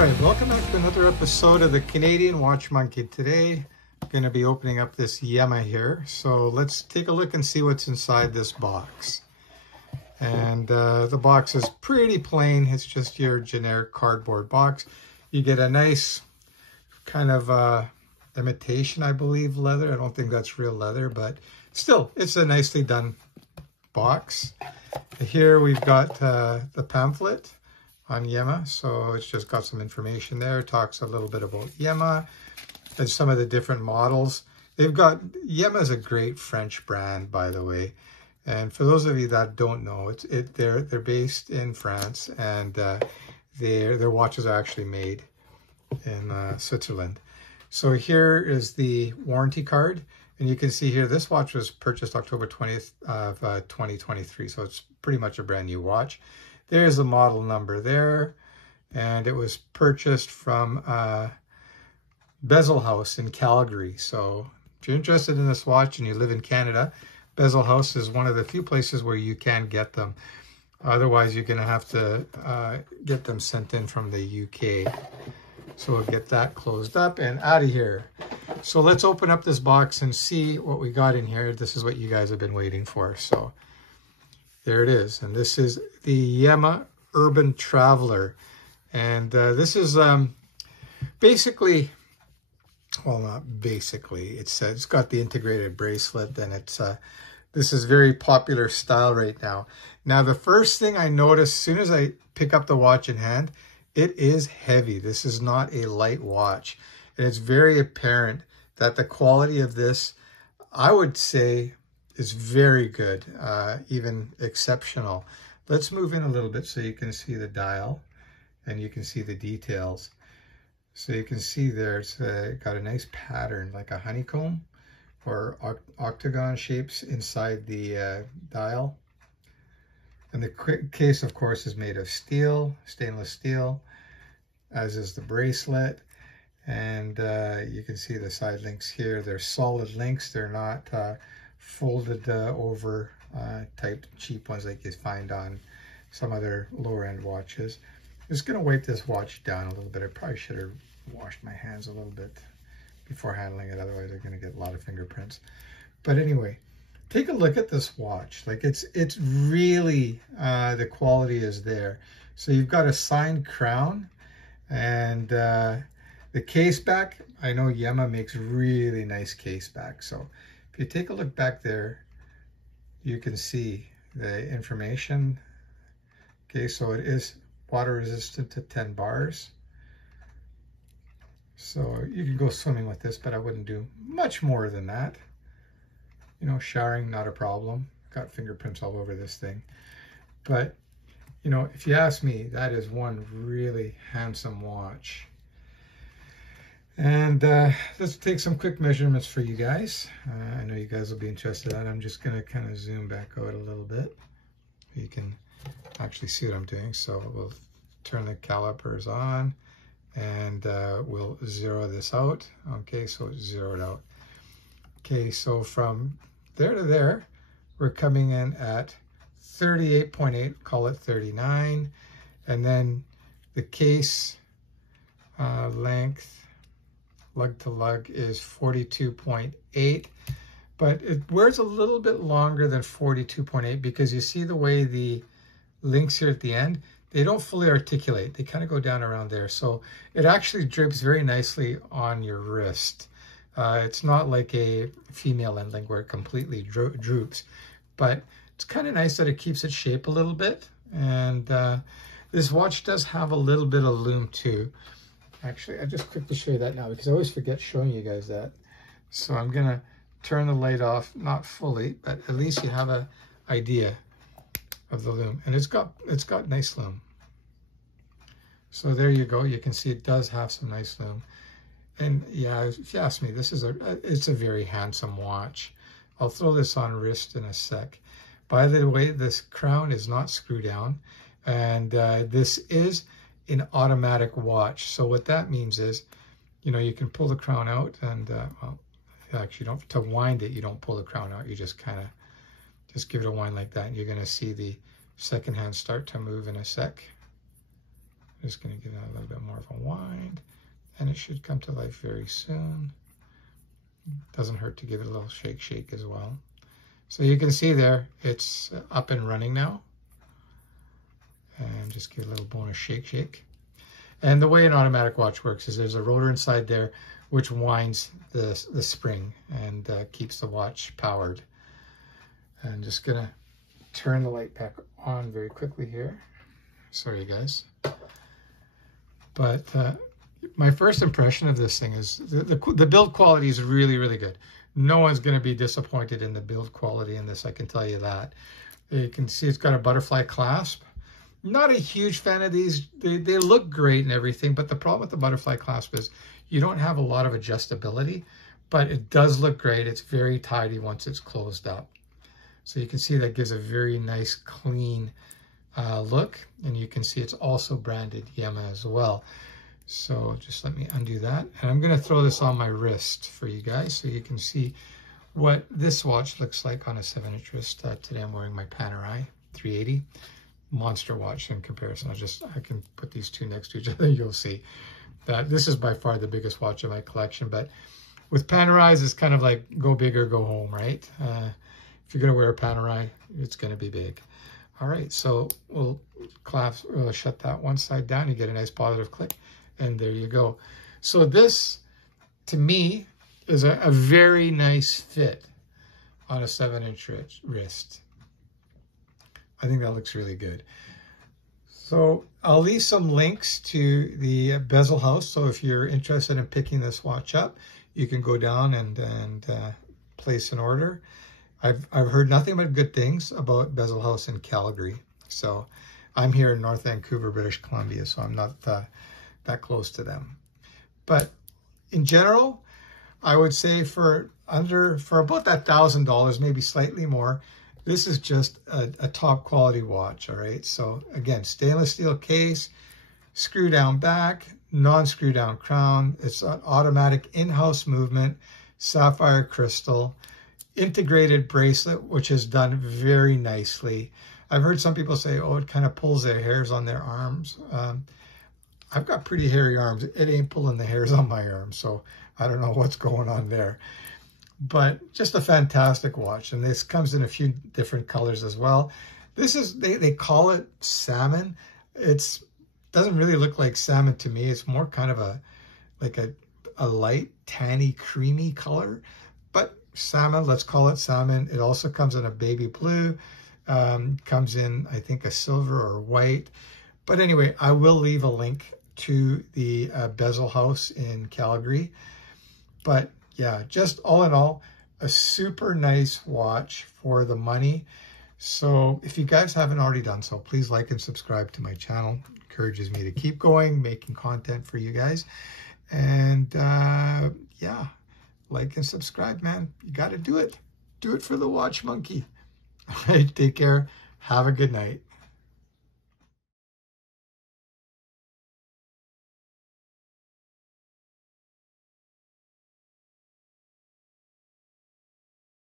Alright, welcome back to another episode of the Canadian Watch Monkey. Today I'm going to be opening up this Yema here. So let's take a look and see what's inside this box. And the box is pretty plain. It's just your generic cardboard box. You get a nice kind of imitation, I believe, leather. I don't think that's real leather, but still, it's a nicely done box. Here we've got the pamphlet on Yema, so it's just got some information there. It talks a little bit about Yema and some of the different models. Yema is a great French brand, by the way. And for those of you that don't know, they're based in France, and their watches are actually made in Switzerland. So here is the warranty card, and you can see here this watch was purchased October 20th of 2023, so it's pretty much a brand new watch. There's the model number there, and it was purchased from Bezel House in Calgary. So if you're interested in this watch and you live in Canada, Bezel House is one of the few places where you can get them. Otherwise, you're going to have to get them sent in from the UK. So we'll get that closed up and out of here. So let's open up this box and see what we got in here. This is what you guys have been waiting for. So there it is. And this is the Yema Urban Traveller. And this is basically, well, not basically, it's got the integrated bracelet, and this is very popular style right now. Now, the first thing I noticed as soon as I pick up the watch in hand, it is heavy. This is not a light watch. And it's very apparent that the quality of this, I would say, is very good, even exceptional. Let's move in a little bit so you can see the dial and you can see the details. So you can see there, it's got a nice pattern, like a honeycomb or octagon shapes inside the dial. And the case, of course, is made of steel, stainless steel, as is the bracelet. And you can see the side links here. They're solid links. They're not folded over type cheap ones like you find on some other lower end watches. I'm just going to wipe this watch down a little bit. I probably should have washed my hands a little bit before handling it, otherwise I'm going to get a lot of fingerprints. But anyway, take a look at this watch. Like it's really, the quality is there. So you've got a signed crown, and the case back, I know Yema makes really nice case back. So if you take a look back there, you can see the information. Okay, so it is water resistant to 10 bars. So you can go swimming with this, but I wouldn't do much more than that. You know, showering, not a problem. Got fingerprints all over this thing. But, you know, if you ask me, that is one really handsome watch. And let's take some quick measurements for you guys. I know you guys will be interested in it. I'm just going to kind of zoom back out a little bit. You can actually see what I'm doing. So we'll turn the calipers on, and we'll zero this out. Okay, so it's zeroed out. Okay, so from there to there, we're coming in at 38.8, call it 39. And then the case length, lug to lug, is 42.8. But it wears a little bit longer than 42.8 because you see the way the links here at the end, they don't fully articulate. They kind of go down around there. So it actually drapes very nicely on your wrist. It's not like a female end link where it completely droops, but it's kind of nice that it keeps its shape a little bit. And this watch does have a little bit of lume too. Actually, I'll just quickly show you that now because I always forget showing you guys that. So I'm gonna turn the light off, not fully, but at least you have an idea of the lume. And it's got nice lume. So there you go. You can see it does have some nice lume. And yeah, if you ask me, it's a very handsome watch. I'll throw this on wrist in a sec. By the way, this crown is not screw down, and this is an automatic watch. So what that means is, you know, you can pull the crown out, and well, actually, to wind it, you don't pull the crown out. You just kind of just give it a wind like that, and you're going to see the second hand start to move in a sec. I'm just going to give that a little bit more of a wind, and it should come to life very soon. Doesn't hurt to give it a little shake as well. So you can see there, it's up and running now. And just give it a little bonus shake. And the way an automatic watch works is there's a rotor inside there which winds the spring and keeps the watch powered. I'm just gonna turn the light back on very quickly here. Sorry guys. But my first impression of this thing is the build quality is really, really good. No one's gonna be disappointed in the build quality in this, I can tell you that. You can see it's got a butterfly clasp. Not a huge fan of these. They look great and everything, but the problem with the butterfly clasp is you don't have a lot of adjustability, but it does look great. It's very tidy once it's closed up. So you can see that gives a very nice, clean look. And you can see it's also branded Yema as well. So just let me undo that. And I'm going to throw this on my wrist for you guys so you can see what this watch looks like on a 7-inch wrist. Today I'm wearing my Panerai 380. Monster watch in comparison. I can put these two next to each other. You'll see that this is by far the biggest watch in my collection. But with Panerais, it's kind of like go big or go home, right? If you're going to wear a Panerai, it's going to be big. All right, so we'll shut that one side down. You get a nice positive click, and there you go. So this, to me, is a very nice fit on a 7-inch wrist. I think that looks really good. So I'll leave some links to the Bezel House. So if you're interested in picking this watch up, you can go down and place an order. I've heard nothing but good things about Bezel House in Calgary. So I'm here in North Vancouver, British Columbia, so I'm not that close to them. But in general, I would say for about that $1,000, maybe slightly more, this is just a top quality watch, all right? So again, stainless steel case, screw down back, non-screw down crown. It's an automatic in-house movement, sapphire crystal, integrated bracelet, which is done very nicely. I've heard some people say, oh, it kind of pulls their hairs on their arms. I've got pretty hairy arms. It ain't pulling the hairs on my arms, so I don't know what's going on there. But just a fantastic watch, and this comes in a few different colors as well. This is, they call it salmon. It doesn't really look like salmon to me. It's more kind of like a light, tanny, creamy color. But salmon, let's call it salmon. It also comes in a baby blue, comes in, I think, a silver or white. But anyway, I will leave a link to the Bezel House in Calgary. But yeah, just all in all, a super nice watch for the money. So if you guys haven't already done so, please like and subscribe to my channel. It encourages me to keep going, making content for you guys. And yeah, like and subscribe, man. You got to do it. Do it for the watch monkey. All right, take care. Have a good night.